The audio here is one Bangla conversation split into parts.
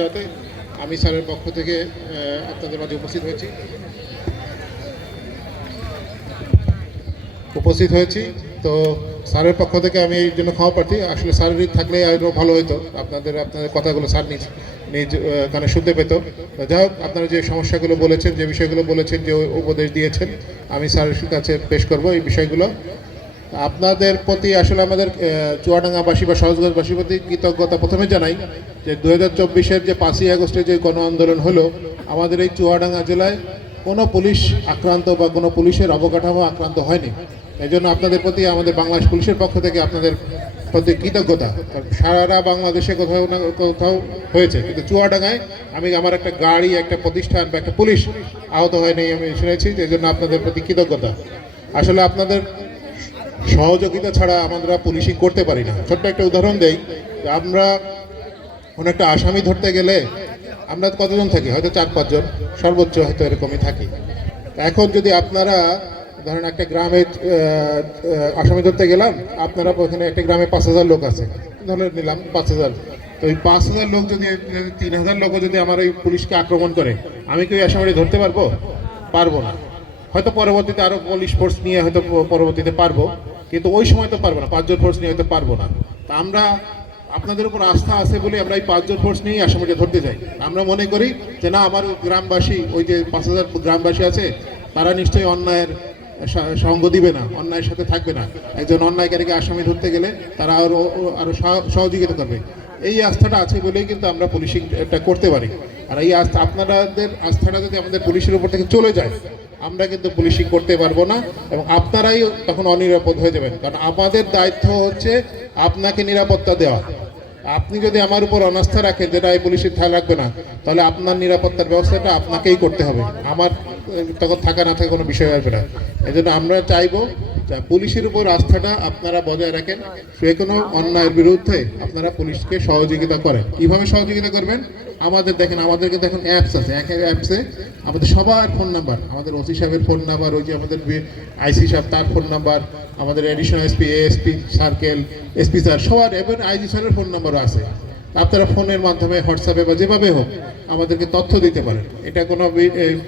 যাতে আমি স্যারের পক্ষ থেকে আপনাদের মাঝে উপস্থিত হয়েছি। তো স্যারের পক্ষ থেকে আমি এই জন্য ক্ষমা প্রার্থী। আসলে স্যারের থাকলে আরও ভালো হতো, আপনাদের কথাগুলো স্যার নিজ নিজ কানে শুনতে পেত। যাই হোক, আপনারা যে সমস্যাগুলো বলেছেন, যে বিষয়গুলো বলেছেন, যে উপদেশ দিয়েছেন, আমি স্যারের কাছে পেশ করব এই বিষয়গুলো। আপনাদের প্রতি আসলে আমাদের চুয়াডাঙ্গাবাসী বা সহজগঞ্জবাসীর প্রতি কৃতজ্ঞতা প্রথমে জানাই যে 2024-এর যে 5ই আগস্টে যে গণ আন্দোলন হলো, আমাদের এই চুয়াডাঙ্গা জেলায় কোনো পুলিশ আক্রান্ত বা কোনো পুলিশের অবকাঠামো আক্রান্ত হয়নি। এই জন্য আপনাদের প্রতি আমাদের বাংলাদেশ পুলিশের পক্ষ থেকে আপনাদের প্রতি কৃতজ্ঞতা। সারা বাংলাদেশে কোথাও না কোথাও হয়েছে, কিন্তু চুয়াডাঙ্গায় আমি আমার একটা গাড়ি, একটা প্রতিষ্ঠান বা একটা পুলিশ আহত হয়নি আমি শুনেছি। এই জন্য আপনাদের প্রতি কৃতজ্ঞতা। আসলে আপনাদের সহযোগিতা ছাড়া আমরা পুলিশিং করতে পারি না। ছোট্ট একটা উদাহরণ দেই, আমরা কোনো একটা আসামি ধরতে গেলে আমরা কতজন থাকি? হয়তো 4-5 জন, সর্বোচ্চ হয়তো এরকমই থাকি। এখন যদি আপনারা ধরেন একটা গ্রামে আসামি ধরতে গেলাম, আপনারা ওখানে একটা গ্রামে 5,000 লোক আছে, ধরে নিলাম 5,000। তো ওই 5,000 লোক যদি 3,000 লোকও যদি আমার ওই পুলিশকে আক্রমণ করে, আমি কি ওই আসামিটা ধরতে পারবো? পারবো না। হয়তো পরবর্তীতে আরও পুলিশ ফোর্স নিয়ে হয়তো পরবর্তীতে পারবো, কিন্তু ওই সময় তো পারবো না। 5 জন ফোর্স নিয়ে হয়তো পারবো না। তা আমরা আপনাদের উপর আস্থা আছে বলে আমরা এই 5 জন ফোর্স নিয়েই আসামিটা ধরতে যাই। আমরা মনে করি যে না, আমার গ্রামবাসী, ওই যে 5,000 গ্রামবাসী আছে, তারা নিশ্চয়ই অন্যায়ের সঙ্গ দিবে না, অন্যায়ের সাথে থাকবে না। একজন অন্যায়কারীকে আসামি ধরতে গেলে তারা আরও সহযোগিতা করবে। এই আস্থাটা আছে বলেই কিন্তু আমরা পুলিশিংটা করতে পারি। আর এই আস্থা, আপনাদের আস্থাটা যদি আমাদের পুলিশের উপর থেকে চলে যায়, আমরা কিন্তু পুলিশিং করতে পারবো না এবং আপনারাই তখন অনিরাপদ হয়ে যাবেন। কারণ আমাদের দায়িত্ব হচ্ছে আপনাকে নিরাপত্তা দেওয়া। আপনি যদি আমার উপর অনাস্থা রাখেন যেটা এই পুলিশের খেয়াল রাখবে না, তাহলে আপনার নিরাপত্তার ব্যবস্থাটা আপনাকেই করতে হবে। আমার তখন থাকা না থাকা কোনো বিষয় আসবে না। এই জন্য আমরা চাইবো যে পুলিশের উপর আস্থাটা আপনারা বজায় রাখেন। যে কোনো অন্যায়ের বিরুদ্ধে আপনারা পুলিশকে সহযোগিতা করেন। কীভাবে সহযোগিতা করবেন? আমাদের দেখেন, আমাদের কিন্তু এখন অ্যাপস আছে। এক অ্যাপসে আমাদের সবার ফোন নাম্বার, আমাদের ওসি সাহেবের ফোন নাম্বার, ওই যে আমাদের আইসি সাহেব তার ফোন নাম্বার, আমাদের additional SP, ASP circle, SP sir সবার, এবং আইজি স্যারের ফোন নাম্বারও আছে। আপনারা ফোনের মাধ্যমে, হোয়াটসঅ্যাপে বা যেভাবে হোক আমাদেরকে তথ্য দিতে পারেন। এটা কোনো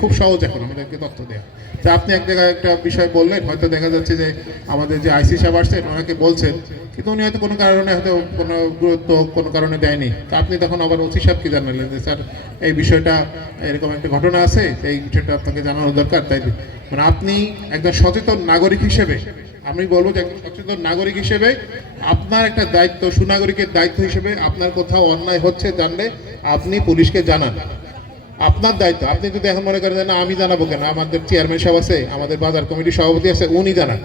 খুব সহজ এখন আমাদেরকে তথ্য দেওয়া। তা আপনি এক জায়গায় একটা বিষয় বললেন, হয়তো দেখা যাচ্ছে যে আমাদের যে আইসি সাহেব আসছেন ওনাকে বলছেন, কিন্তু উনি হয়তো কোনো কারণে হয়তো কোনো গুরুত্ব কোনো কারণে দেয়নি। তা আপনি তখন আবার ওসি সাহেবকে জানালেন যে স্যার এই বিষয়টা, এরকম একটা ঘটনা আছে, এই বিষয়টা আপনাকে জানানো দরকার। তাই মানে আপনি একজন সচেতন নাগরিক হিসেবে, আমি বলবো যে একজন সচেতন নাগরিক হিসেবে আপনার একটা দায়িত্ব, সুনাগরিকের দায়িত্ব হিসেবে আপনার কোথাও অন্যায় হচ্ছে জানলে আপনি পুলিশকে জানান। আপনার দায়িত্ব। আপনি যদি এখন মনে করেন না আমি জানাবো কেন, আমাদের চেয়ারম্যান সাহেব আছে, আমাদের বাজার কমিটির সভাপতি আছে, উনি জানান,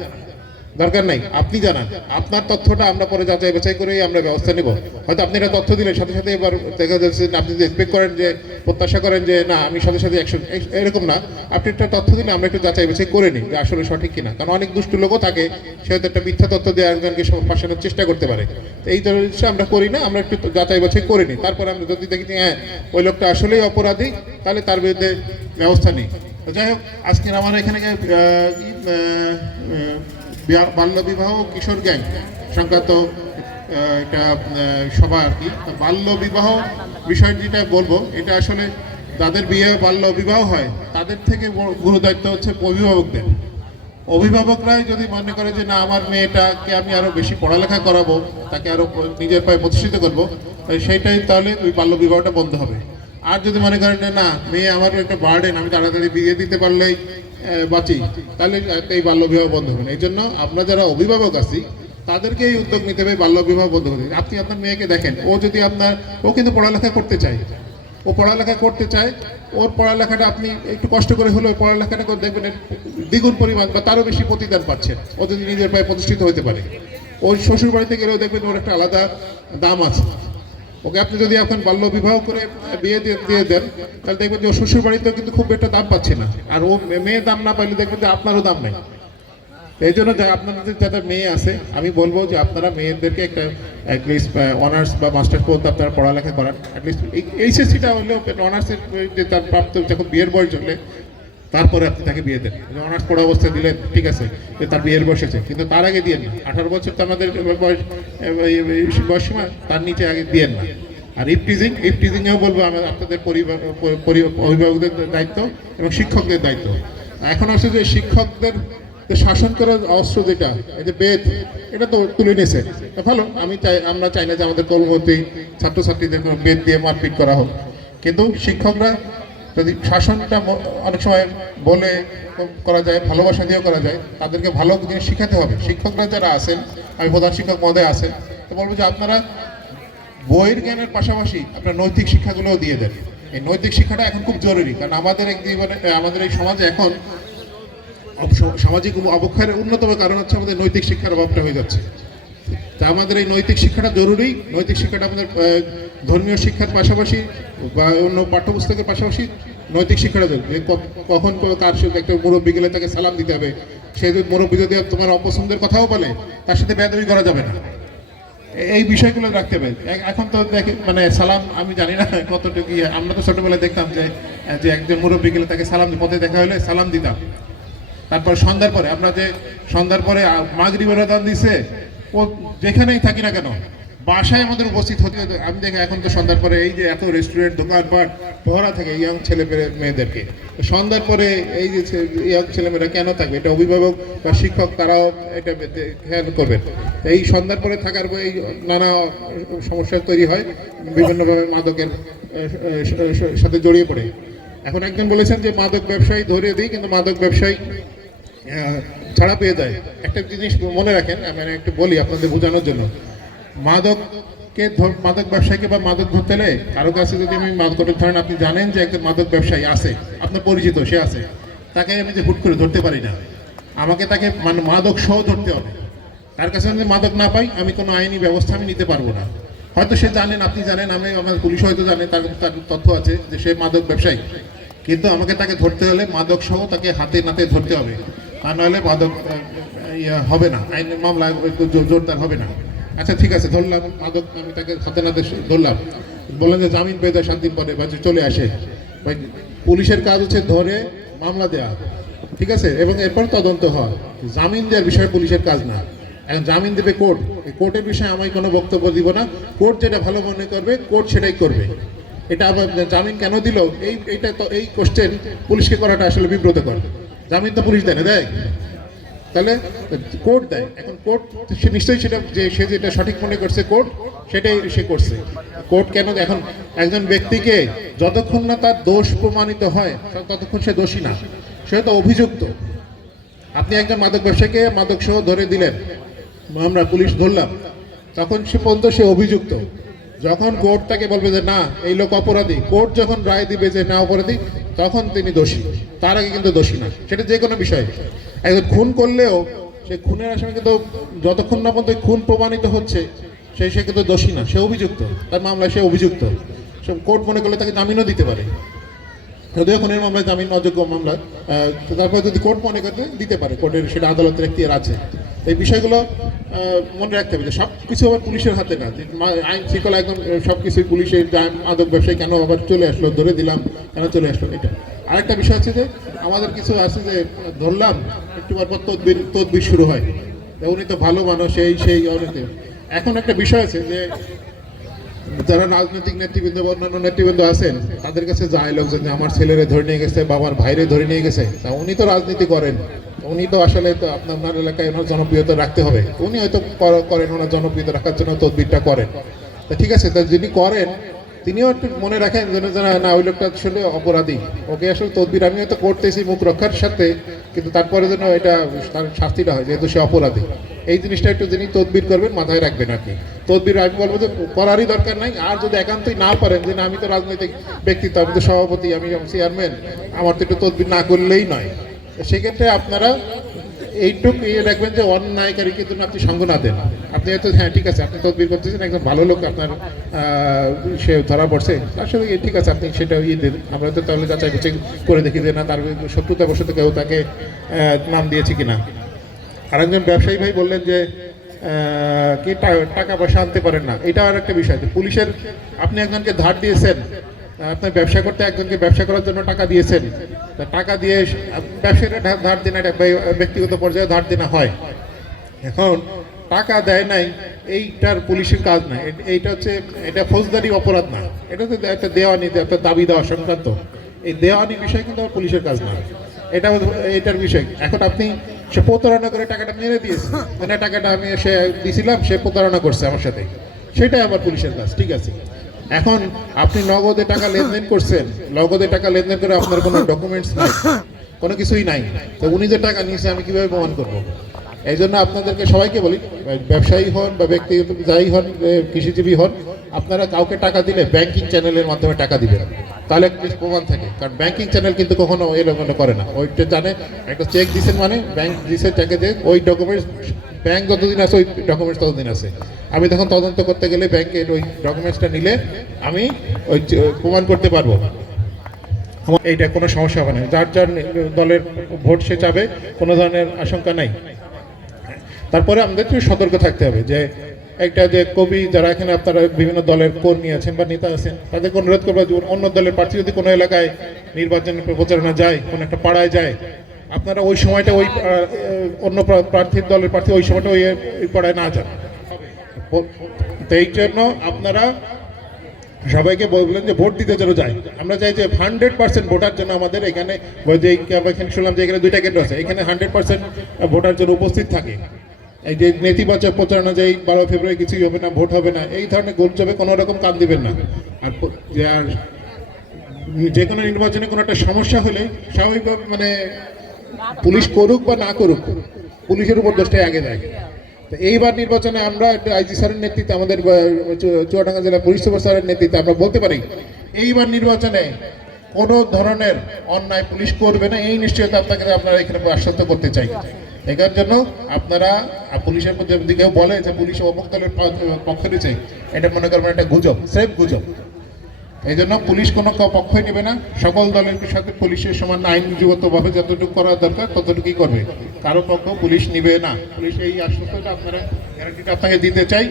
দরকার নেই, আপনি জানান। আপনার তথ্যটা আমরা পরে যাচাই বাছাই করেই আমরা ব্যবস্থা নেব। হয়তো আপনি এটা তথ্য দিলেন, সাথে সাথে এবার দেখা যাচ্ছে আপনি যদি এক্সপেক্ট করেন, যে প্রত্যাশা করেন যে না আমি সাথে সাথে অ্যাকশন, এরকম না। আপনি একটা তথ্য দিলে আমরা একটু যাচাই বাছাই করে নিই যে আসলে সঠিক কিনা। কারণ অনেক দুষ্টু লোকও থাকে, সে হয়তো একটা মিথ্যা তথ্য দিয়ে একজনকে ফাঁসানোর চেষ্টা করতে পারে। এই ধরনের আমরা করি না, আমরা একটু যাচাই বাছাই করে নিই। তারপরে আমরা যদি দেখি যে হ্যাঁ ওই লোকটা আসলেই অপরাধী, তাহলে তার বিরুদ্ধে ব্যবস্থা নিই। তো যাই হোক, আজকের আমার এখানে বাল্যবিবাহ কিশোর গ্যাং সংক্রান্ত এটা সভা আর কি। বাল্যবিবাহ বিষয় যেটা বলবো, এটা আসলে যাদের বিয়ে বাল্য বিবাহ হয় তাদের থেকে গুরু দায়িত্ব হচ্ছে অভিভাবকদের। অভিভাবকরাই যদি মনে করে যে না আমার মেয়েটাকে আমি আরও বেশি পড়ালেখা করাবো, তাকে আরও নিজের পায়ে প্রতিষ্ঠিত করবো, সেইটাই তাহলে ওই বাল্য বিবাহটা বন্ধ হবে। আর যদি মনে করেন যে না মেয়ে আমার একটা বার্ডেন, আমি তাড়াতাড়ি বিয়ে দিতে পারলেই বাঁচি, তাহলে এই বাল্যবিবাহ বন্ধ হবে না। এই জন্য আমরা যারা অভিভাবক আছি তাদেরকে এই উদ্যোগ নিতে হবে বাল্যবিবাহ বন্ধ করতে। আপনি আপনার মেয়েকে দেখেন, ও যদি ও কিন্তু পড়ালেখা করতে চায়, ও পড়ালেখা করতে চায়, ওর পড়ালেখাটা আপনি একটু কষ্ট করে হলেও পড়ালেখাটা করে দেখবেন দ্বিগুণ পরিমাণ বা তারও বেশি প্রতিদান পাচ্ছেন ও যদি নিজের পায়ে প্রতিষ্ঠিত হতে পারে। ওর শ্বশুর বাড়িতে গেলেও দেখবেন ওর একটা আলাদা দাম আছে। ওকে আপনি যদি এখন বাল্য বিবাহ করে বিয়ে দিয়ে দেন, তাহলে দেখবেন যে ও শ্বশুর বাড়িতেও কিন্তু খুব একটা দাম পাচ্ছে না। আর ও মেয়ের দাম না পাইলে দেখবেন যে আপনারও দাম নাই। এই জন্য আপনাদের যাদের মেয়ে আছে, আমি বলবো যে আপনারা মেয়েদেরকে একটা অ্যাটলিস্ট অনার্স বা মাস্টার্স পর্যন্ত আপনারা পড়ালেখা করান। অ্যাটলিস্ট এইচএসসিটা হলেও অনার্সের যে তার প্রাপ্ত যখন বিয়ের বয়স চলে, তারপরে আপনি তাকে বিয়ে দেন। অনার্স পড়া অবস্থায় দিলেন, ঠিক আছে, যে তার বিয়ের বয়স আছে, কিন্তু তার আগে দিয়ে না। 18 বছর তো আমাদের বয়সীমা, তার নিচে আগে দিয়ে না। আর ইফটিজিংয়েও বলবো আপনাদের অভিভাবকদের দায়িত্ব এবং শিক্ষকদের দায়িত্ব। এখন আসছে যে শিক্ষকদের শাসন করার অস্ত্র যেটা এই যে বেদ, এটা তো তুলে নিয়েছে, ভালো। আমরা চাই না যে আমাদের কর্মবর্তী ছাত্রছাত্রীদের কোনো বেদ দিয়ে মারপিট করা হোক, কিন্তু শিক্ষকরা যদি শাসনটা অনেক সময় বলে করা যায়, ভালোবাসা দিয়েও করা যায়, তাদেরকে ভালো জিনিস শেখাতে হবে। শিক্ষকরা যারা আছেন, আমি প্রধান শিক্ষক মহোদয় আছেন, তো বলবো যে আপনারা বইয়ের জ্ঞানের পাশাপাশি আপনার নৈতিক শিক্ষাগুলোও দিয়ে দেন। এই নৈতিক শিক্ষাটা এখন খুব জরুরি, কারণ আমাদের এই সমাজে এখন সামাজিক অবক্ষয়ের অন্যতম কারণ হচ্ছে আমাদের নৈতিক শিক্ষার অভাবটা হয়ে যাচ্ছে। তা আমাদের এই নৈতিক শিক্ষাটা জরুরি। নৈতিক শিক্ষাটা আমাদের ধর্মীয় শিক্ষার পাশাপাশি বা অন্য পাঠ্যপুস্তকের পাশাপাশি নৈতিক শিক্ষাটা জরুরি। কখন কার সাথে একটা মুরব্বী গেলে তাকে সালাম দিতে হবে, সে যদি মুরব্বী যদি তোমার অপছন্দের কথাও বলে তার সাথে বেয়াদবি করা যাবে না, এই বিষয়গুলো রাখতে হবে। এখন তো দেখে মানে সালাম, আমি জানি না কতটুকু, আমরা তো ছোটবেলায় দেখতাম যে একজন মুরব্বী গেলে তাকে সালাম, পথে দেখা হলে সালাম দিতাম। তারপর সন্ধ্যার পরে মাগরিবের আযান দিছে, ও যেখানেই থাকি না কেন বাসায় আমাদের উপস্থিত হতে হতো। আমি দেখি এখন তো সন্ধ্যার পরে এই যে এত রেস্টুরেন্ট দোকানপাট ভরা থাকে ইয়াং ছেলে মেয়েদেরকে, সন্ধ্যার পরে এই যে ইয়াং ছেলেমেয়েরা কেন থাকবে? এটা অভিভাবক বা শিক্ষক তারাও এটা খেয়াল করবেন। এই সন্ধ্যার পরে থাকার পরে এই নানা সমস্যা তৈরি হয়, বিভিন্নভাবে মাদকের সাথে জড়িয়ে পড়ে। এখন একজন বলেছেন যে মাদক ব্যবসায়ী ধরিয়ে দিই, কিন্তু মাদক ব্যবসায়ী ছাড়া পেয়ে যায়। একটা জিনিস মনে রাখেন, আমি একটু বলি আপনাদের বোঝানোর জন্য, মাদক ব্যবসায়ীকে বা মাদক ধরতে হলে কারো কাছে যদি আমি ধরেন, আপনি জানেন যে একজন মাদক ব্যবসায়ী আছে, আপনার পরিচিত সে আছে, তাকে আমি যে হুট করে ধরতে পারি না, আমাকে তাকে মানে মাদক সহ ধরতে হবে। তার কাছে যদি মাদক না পাই, আমি কোনো আইনি ব্যবস্থা আমি নিতে পারবো না। হয়তো সে জানেন, আপনি জানেন, আমার পুলিশ হয়তো জানে, তার তথ্য আছে যে সে মাদক ব্যবসায়ী, কিন্তু আমাকে তাকে ধরতে হলে মাদক সহ তাকে হাতে নাতে ধরতে হবে, তা নাহলে মাদক হবে না, আইনের মামলা জোরদার হবে না। আচ্ছা ঠিক আছে, ধরলাম মাদক, আমি তাকে হাতে নাতে ধরলাম, বললেন যে জামিন পেয়ে যায় 7 দিন পরে বা চলে আসে। পুলিশের কাজ হচ্ছে ধরে মামলা দেওয়া, ঠিক আছে, এবং এরপর তদন্ত হয়। জামিন দেওয়ার বিষয়ে পুলিশের কাজ না। এখন জামিন দেবে কোর্ট, এই কোর্টের বিষয়ে আমি কোনো বক্তব্য দিব না। কোর্ট যেটা ভালো মনে করবে কোর্ট সেটাই করবে। এটা আবার জামিন কেন দিল, এই কোশ্চেন পুলিশকে করাটা আসলে বিব্রতকর। জামিন তো পুলিশ দেয় না, দেয়? তাহলে কোর্ট দেয়। এখন কোর্ট সে নিশ্চয়ই সে যেটা সঠিক মনে করছে কোর্ট সেটাই সে করছে। কোর্ট কেন? এখন একজন ব্যক্তিকে যতক্ষণ না তার দোষ প্রমাণিত হয় ততক্ষণ সে দোষী না, সে তো অভিযুক্ত। আপনি একজন মাদক ব্যবসায়ীকে মাদক সহ ধরে দিলেন, আমরা পুলিশ ধরলাম, তখন সে পর্যন্ত সে অভিযুক্ত। যখন কোর্ট তাকে বলবে যে না এই লোক অপরাধী, কোর্ট যখন রায় দিবে যে না অপরাধী, তখন তিনি দোষী, তার আগে কিন্তু দোষী না। সেটা যে কোনো বিষয়। একজন খুন করলেও সে খুনের আসামি কিন্তু যতক্ষণ না পর্যন্ত খুন প্রমাণিত হচ্ছে সে কিন্তু দোষী না, সে অভিযুক্ত, তার মামলায় সে অভিযুক্ত। সে কোর্ট মনে করলে তাকে জামিনও দিতে পারে, যদিও খুনের মামলায় জামিন অযোগ্য মামলা, তারপরে যদি কোর্ট মনে করতে দিতে পারে, কোর্টের সেটা আদালতের এখতিয়ার আছে। এই বিষয়গুলো মনে রাখতে হবে যে সব কিছু আবার পুলিশের হাতে না, আইন শৃঙ্খলা একদম সব কিছুই পুলিশের। মাদক ব্যবসায়ী কেন আবার চলে আসলো, ধরে দিলাম কেন চলে আসলো, এটা আরেকটা বিষয় হচ্ছে যে আমাদের কিছু আছে যে ধরলাম একটু পর তদবির শুরু হয়, উনি তো ভালো মানুষ, সেই অনেকে। এখন একটা বিষয় আছে যে যারা রাজনৈতিক নেতৃবৃন্দ বা অন্যান্য নেতৃবৃন্দ আছেন, তাদের কাছে যায় লোকজন যে আমার ছেলেরে ধরে নিয়ে গেছে, বাবার ভাইরে ধরে নিয়ে গেছে। তা উনি তো রাজনীতি করেন, উনি তো আসলে তো আপনার এলাকায় ওনার জনপ্রিয়তা রাখতে হবে, উনি হয়তো করেন, ওনার জনপ্রিয়তা রাখার জন্য তদবিরটা করেন। তা ঠিক আছে, তা যিনি করেন তিনিও একটু মনে রাখেন যেন না ওই লোকটা আসলে অপরাধী, ওকে আসলে তদবির আমি হয়তো করতেছি মুখ রক্ষার সাথে, কিন্তু তারপরে যেন এটা তার শাস্তিটা হয়, যেহেতু সে অপরাধী। এই জিনিসটা একটু যিনি তদবির করবেন মাথায় রাখবেন আর কি। তদবির আমি বলবো যে করারই দরকার নাই। আর যদি একান্তই না পারেন যে না আমি তো রাজনৈতিক ব্যক্তিত্ব, আমি তো সভাপতি, আমি চেয়ারম্যান, আমার তো একটু তদবির না করলেই নয়, সেক্ষেত্রে আপনারা এইটুকু রাখবেন যে অন্যায়কারীকে জন্য আপনি সঙ্গ না দেন। আপনি হয়তো হ্যাঁ ঠিক আছে, আপনি তদবির করতেছেন, একজন ভালো লোক আপনার সে ধরা পড়ছে, আসলে ঠিক আছে আপনি সেটা দেন, আমরা তো তাহলে যাচাই বাছাই করে দেখি যে না তার শত্রুতাবশত কেউ তাকে নাম দিয়েছে কিনা। আরেকজন ব্যবসায়ী ভাই বললেন যে কি টাকা পয়সা আনতে পারেন না, এটা আর একটা বিষয়। পুলিশের আপনি একজনকে ধার দিয়েছেন, আপনার ব্যবসা করতে একজনকে ব্যবসা করার জন্য টাকা দিয়েছেন, টাকা দিয়ে ব্যবসায়ীরা ধার দেনা, এটা ব্যক্তিগত পর্যায়ে ধার দেনা হয়। এখন টাকা দেয় নাই, এইটার পুলিশের কাজ না, এইটা হচ্ছে এটা ফৌজদারি অপরাধ না, এটা তো একটা দেওয়ানি, একটা দাবি দেওয়া সংক্রান্ত। এই দেওয়ানি বিষয় কিন্তু আমার পুলিশের কাজ না, এটা এটার বিষয়। এখন আপনি সে প্রতারণা করে টাকাটা মেরে দিয়েছে, মানে টাকাটা আমি সে দিছিলাম, সে প্রতারণা করছে আমার সাথে, সেটাই আমার পুলিশের কাজ, ঠিক আছে। এখন আপনি নগদে টাকা লেনদেন করছেন, নগদে টাকা লেনদেন করে আপনার কোনো ডকুমেন্টস নাই, কোনো কিছুই নাই, তো উনি যে টাকা নিয়েছে আমি কিভাবে প্রমাণ করবো? এই জন্য আপনাদেরকে সবাইকে বলি, ব্যবসায়ী হন বা ব্যক্তিগত যাই হন, কৃষিজীবী হন, আপনারা কাউকে টাকা দিলে ব্যাংকিং চ্যানেলের মাধ্যমে টাকা দিবেন, তাহলে প্রমাণ থাকে। কারণ ব্যাংকিং চ্যানেল কিন্তু কখনো এলোমেলো করে না, ওইটা জানে একটা চেক দিচ্ছেন মানে ব্যাংক দিচ্ছে টাকা দিয়ে, ওই ডকুমেন্টস ব্যাংক যতদিন আছে ওই ডকুমেন্টস ততদিন আছে। আমি তখন তদন্ত করতে গেলে ব্যাংকের ওই ডকুমেন্টসটা নিলে আমি ওই প্রমাণ করতে পারবো, আমার এইটা কোনো সমস্যা হবে না। যার যার দলের ভোট সে চাবে, কোনো ধরনের আশঙ্কা নাই। তারপরে আমাদের একটু সতর্ক থাকতে হবে যে একটা যে কবি যারা এখানে আপনারা বিভিন্ন দলের কর্মী আছেন বা নেতা আছেন, তাদেরকে অনুরোধ করবো যে অন্য দলের প্রার্থী যদি কোনো এলাকায় নির্বাচন প্রচারণা যায়, কোনো একটা পাড়ায় যায়, আপনারা ওই সময়টা ওই অন্য প্রার্থীর দলের প্রার্থী ওই সময়টা ওই পাড়ায় না যান। তো এই জন্য আপনারা সবাইকে বললেন যে ভোট দিতে যেন যায়। আমরা চাই যে 100% ভোটার জন্য আমাদের এখানে, যে এখানে শুনলাম যে এখানে 2টা কেন্দ্র আছে, এখানে 100% ভোটার জন্য উপস্থিত থাকে। এই যে নেতিবাচক প্রচারণা যে 12 ফেব্রুয়ারি কিছুই হবে না, ভোট হবে না, এই ধরনের গুজবে কোনো রকম কান দিবেন না। আর যে কোনো নির্বাচনে কোনো একটা সমস্যা হলে স্বাভাবিকভাবে মানে পুলিশ করুক বা না করুক, পুলিশের উপর দোষটাই আগে যায়। তো এইবার নির্বাচনে আমরা আইজি স্যারের নেতৃত্বে, আমাদের চুয়াডাঙ্গা জেলা পুলিশ সুপার স্যারের নেতৃত্বে আমরা বলতে পারি এইবার নির্বাচনে কোনো ধরনের অন্যায় পুলিশ করবে না, এই নিশ্চয়তা আপনাকে আপনারা এখানে আশ্বস্ত করতে চাই। এটার জন্য আপনারা পুলিশের মধ্যে যদি কেউ বলে যে পুলিশ অমুক দলের পক্ষ নিচ্ছে, এটা মনে করবেন একটা গুজব, সেফ গুজব। এই জন্য পুলিশ কোনো পক্ষই নেবে না, সকল দলের সাথে পুলিশের সমান আইনগতভাবে যতটুকু করা দরকার ততটুকুই করবে, কারো পক্ষ পুলিশ নিবে না। পুলিশ এই আশ্বস্তটা আপনারা গ্যারান্টিটা আপনাকে দিতে চাই।